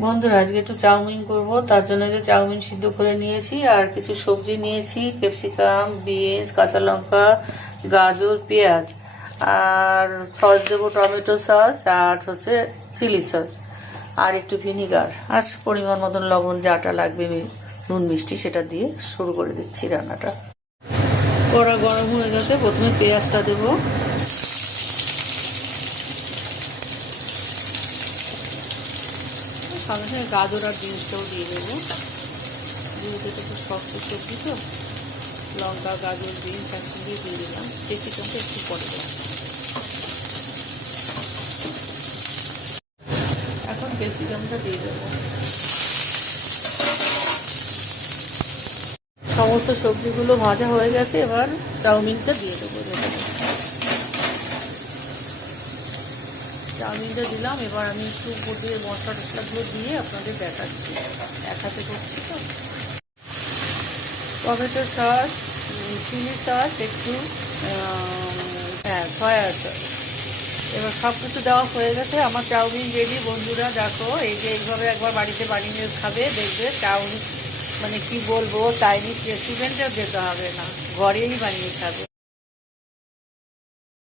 বন্ধুরা, আজকে একটু চাউমিন করব। তার জন্য যে চাউমিন সিদ্ধ করে নিয়েছি আর কিছু সবজি নিয়েছি, ক্যাপসিকাম, বিনস, কাঁচা লঙ্কা, গাজর, পেঁয়াজ। আর সস দেবো, টমেটো সস আর হচ্ছে চিলি সস, আর একটু ভিনিগার, আর পরিমাণ মতন লবণ, যাটা লাগবে নুন মিষ্টি সেটা দিয়ে শুরু করে দিচ্ছি রান্নাটা। কড়া গরম হয়ে গেছে, প্রথমে পেঁয়াজটা দেবো। সঙ্গে সঙ্গে গাজর আর বিনসটাও দিয়ে দেবো, যেহেতু এটা একটু শক্ত সবজি তো। লঙ্কা, গাজর, বিনস একসঙ্গে দিয়ে দিলাম। ক্যাপসিকামটা একটু পরে দেবো। এখন ক্যাপসিকামটা দিয়ে দেবো। সমস্ত সবজিগুলো ভাজা হয়ে গেছে, এবার চাউমিনটা দিয়ে দেবো। চাউমিনটা দিলাম, এবার আমি একটু উপর দিয়ে মশলা টশলাগুলো দিয়ে আপনাদের দেখাচ্ছি, এক হাতে করছি তো। টমেটো সস, চিলি সস, একটু সয়া সস। এবার সব কিছু দেওয়া হয়ে গেছে, আমার চাউমিন রেডি। বন্ধুরা দেখো, এই যে এইভাবে একবার বাড়িতে বানিয়ে খাবে, দেখবে চাউমিন মানে কি বলবো, চাইনিজ রেস্টুরেন্টেও যেতে হবে না, ঘরেই বানিয়ে খাবে।